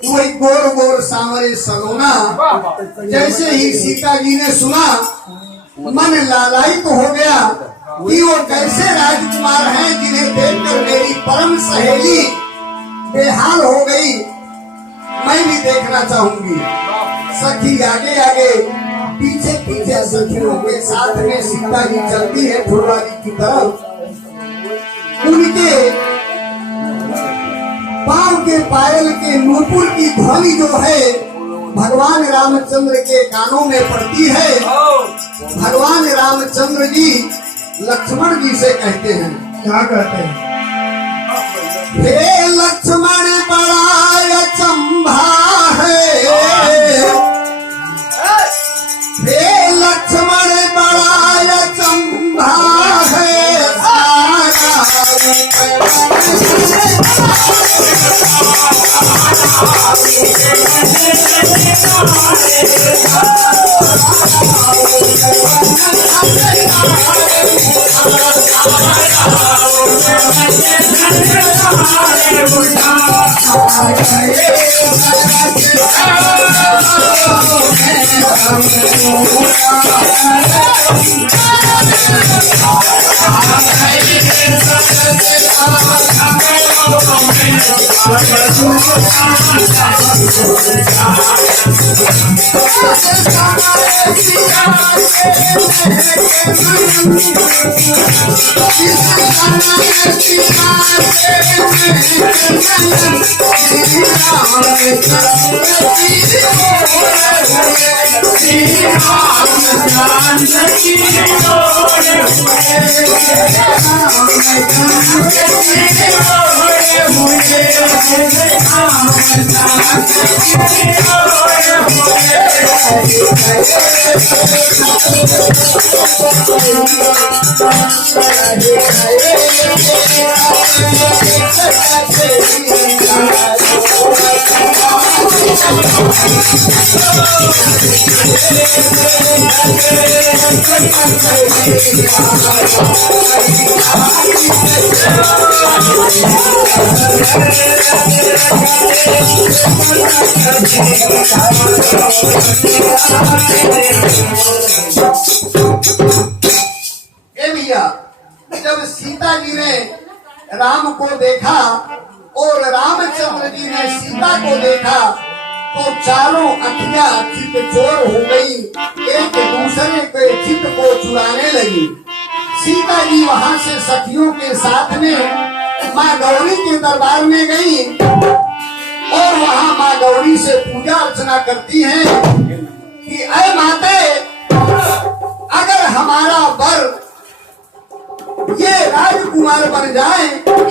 वही गोर गोर सांवरे सलोना। जैसे ही सीता जी ने सुना मन लालायित तो हो गया कि वो कैसे राजकुमार हैं जिन्हें देखकर मेरी परम सहेली बेहाल हो गई, मैं भी देखना चाहूंगी। सखी आगे आगे पीछे पीछे सखियों के साथ में सीता जी चलती है फुलवारी की तरफ। उनके पांव के पायल के नूपुर की ध्वनि जो है भगवान रामचंद्र के कानों में पड़ती है। भगवान रामचंद्र जी लक्ष्मण जी से कहते हैं, क्या कहते हैं? हे लक्ष्मण बड़ा अचंभा है, हे लक्ष्मण बड़ा अचंभा है, भैया जब सीता जी ने राम को देखा और रामचंद्र जी ने सीता को देखा तो चारों अखियां चित्तचोर हो गई, एक दूसरे के चित्त को चुराने लगी। सीता जी वहां से सखियों के साथ में माँ गौरी के दरबार में गई और वहां माँ गौरी से पूजा अर्चना करती हैं कि अय माते, अगर हमारा वर ये राजकुमार बन जाए,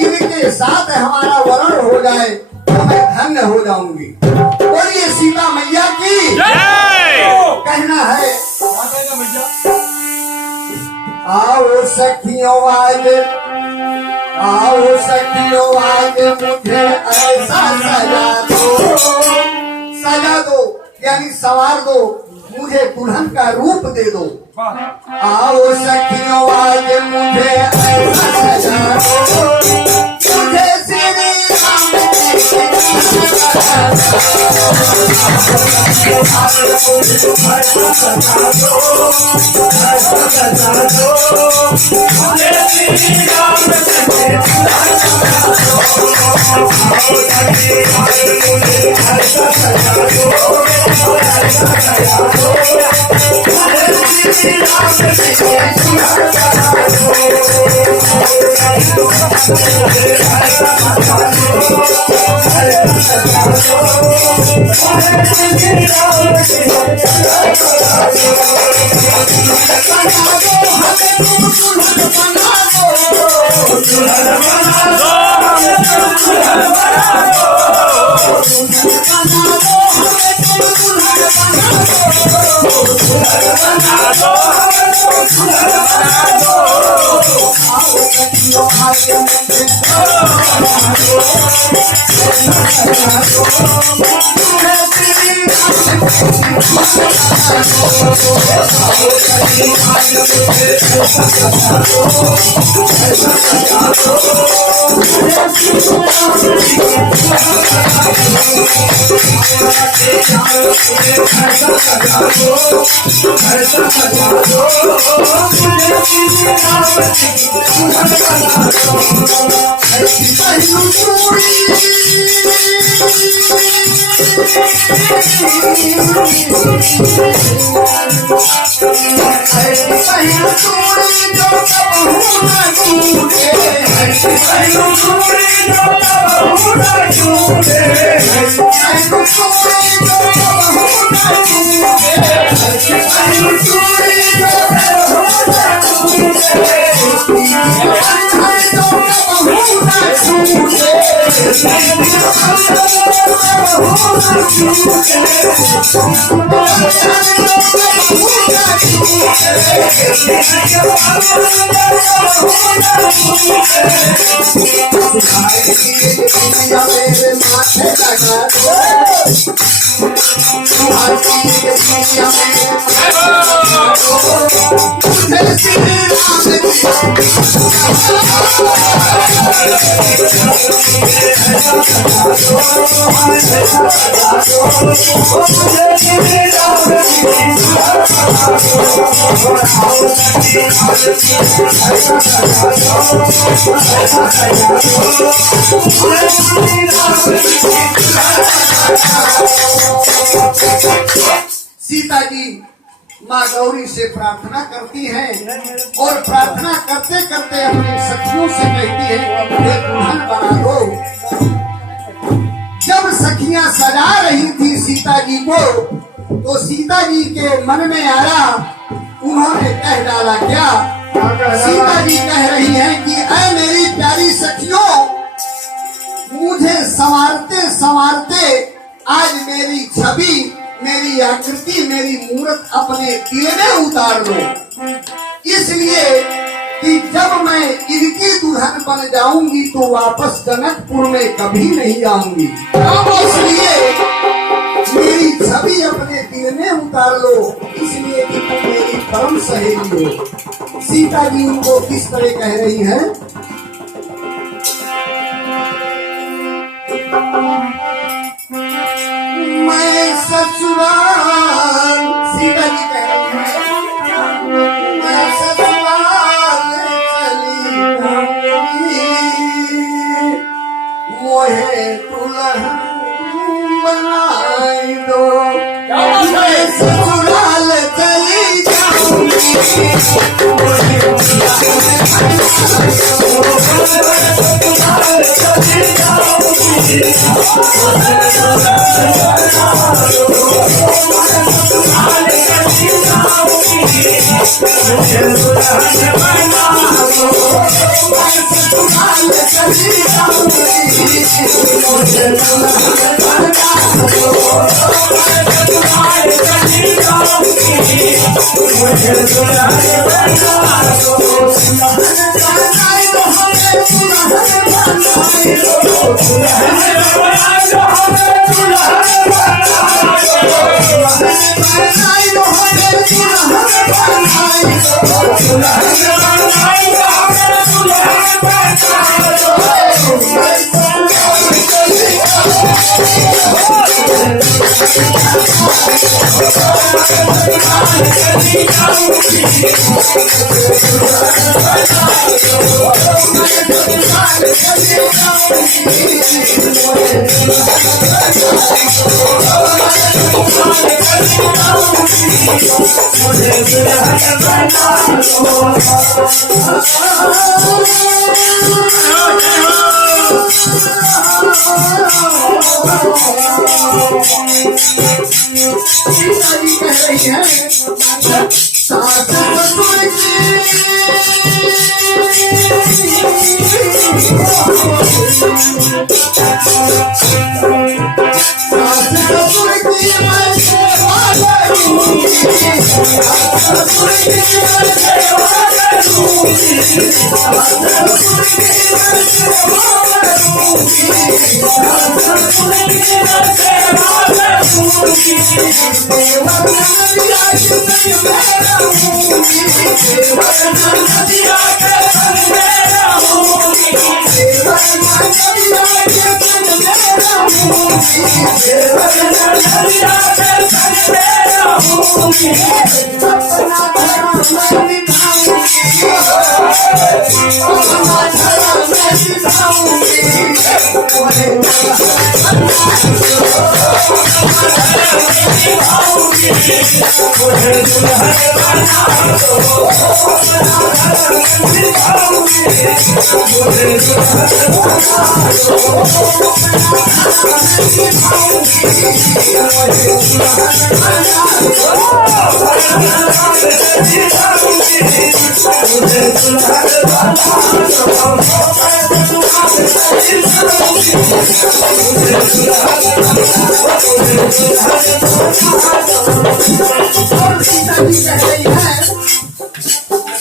इनके साथ हमारा वरण हो जाए तो मैं धन्य हो जाऊंगी। और ये सीता मैया की कहना है, आओ सखियों आज, आओ सखियों आज मुझे ऐसा सजा दो, सजा दो यानी सवार दो, मुझे दुल्हन का रूप दे दो। आओ सखियों आज मुझे ऐसा सजा दो, मुझे श्री राम सीता जी माँ गौरी से प्रार्थना करती हैं और प्रार्थना करते करते अपने सखियों से कहती है मुझे दुल्हन बना दो। जब सखियां सजा रही थी सीता जी को तो सीता जी के मन में आया, उन्होंने कह डाला क्या? सीता जी कह रही हैं कि ऐ मेरी प्यारी सखियों, मुझे संवारते संवारते आज मेरी छवि, मेरी आकृति, मेरी मूर्त अपने दिल में उतार लो, इसलिए कि जब मैं इनकी दुल्हन बन जाऊंगी तो वापस जनकपुर में कभी नहीं आऊंगी। इसलिए मेरी छवि अपने दिल में उतार लो, इसलिए कि तुम मेरी परम सहेली हो। सीता जी उनको किस तरह कह रही है? मैं ससुराल, सीता जी कह रही है मैं ससुराल चली जाऊंगी, मोहे दुल्हन बनाई दो। मैं ससुराल चली जाऊंगी, मोहे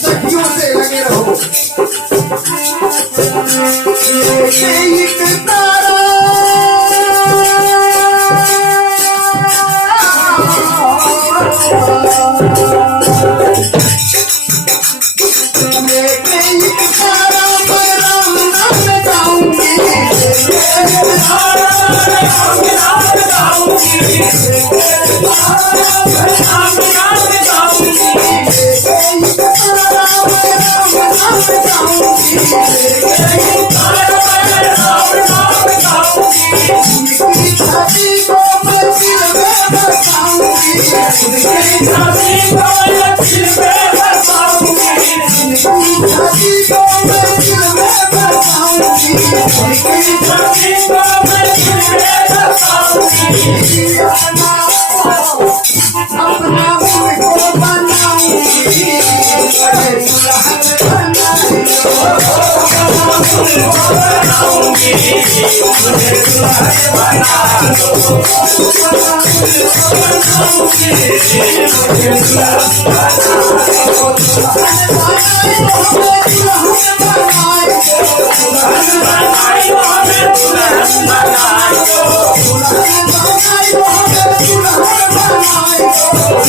सखियों से लगे रहो। एक तारा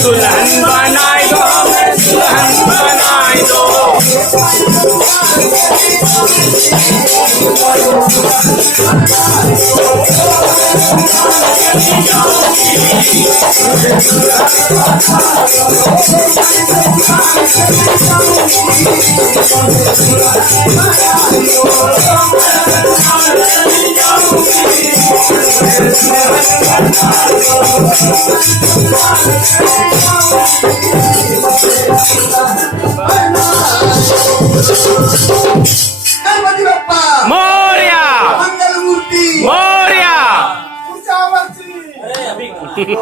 दुल्हन बनाई दो हमें, दुल्हन बनाई दो। गणपती बाप्पा मोरया मंगलमूर्ती मोरया। पुढच्या वर्षी